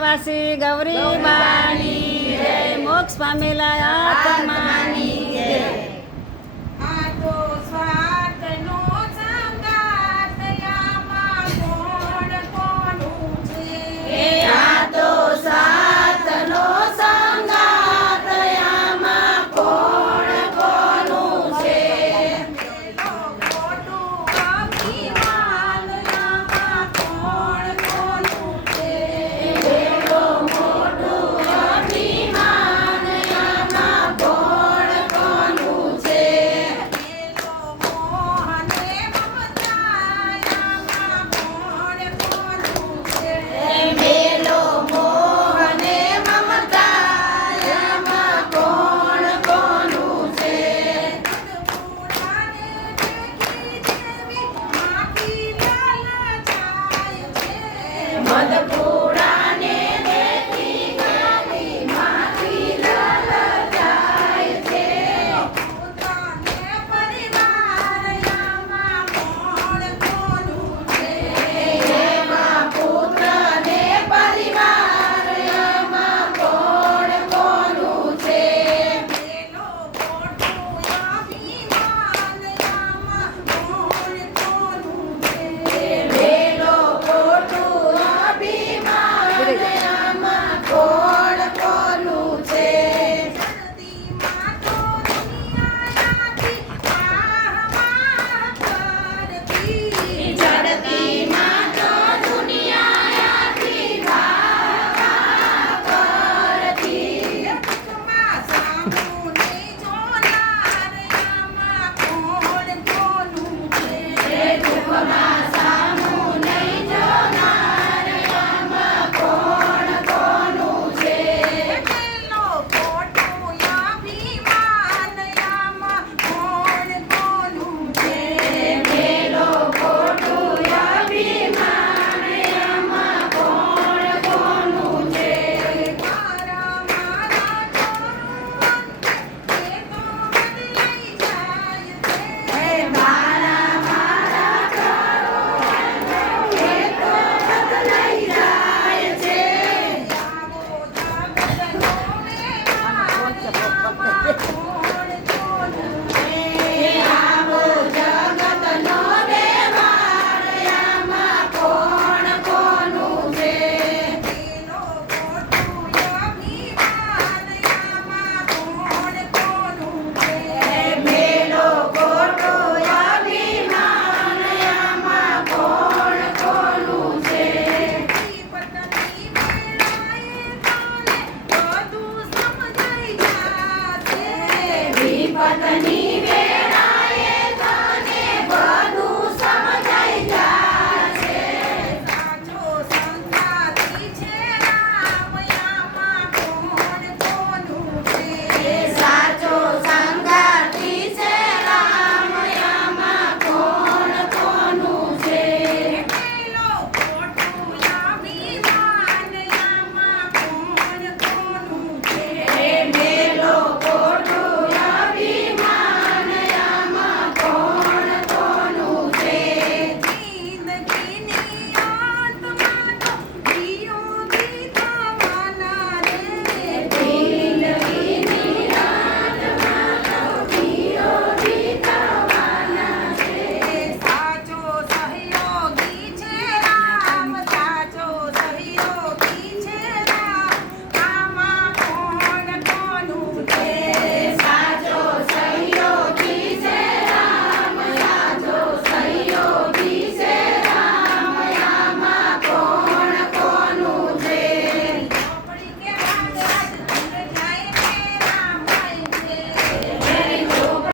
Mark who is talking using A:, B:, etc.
A: સ્વર્ગવાસી ગૌરી બાની મોક્ષ પામેલા આત્માની.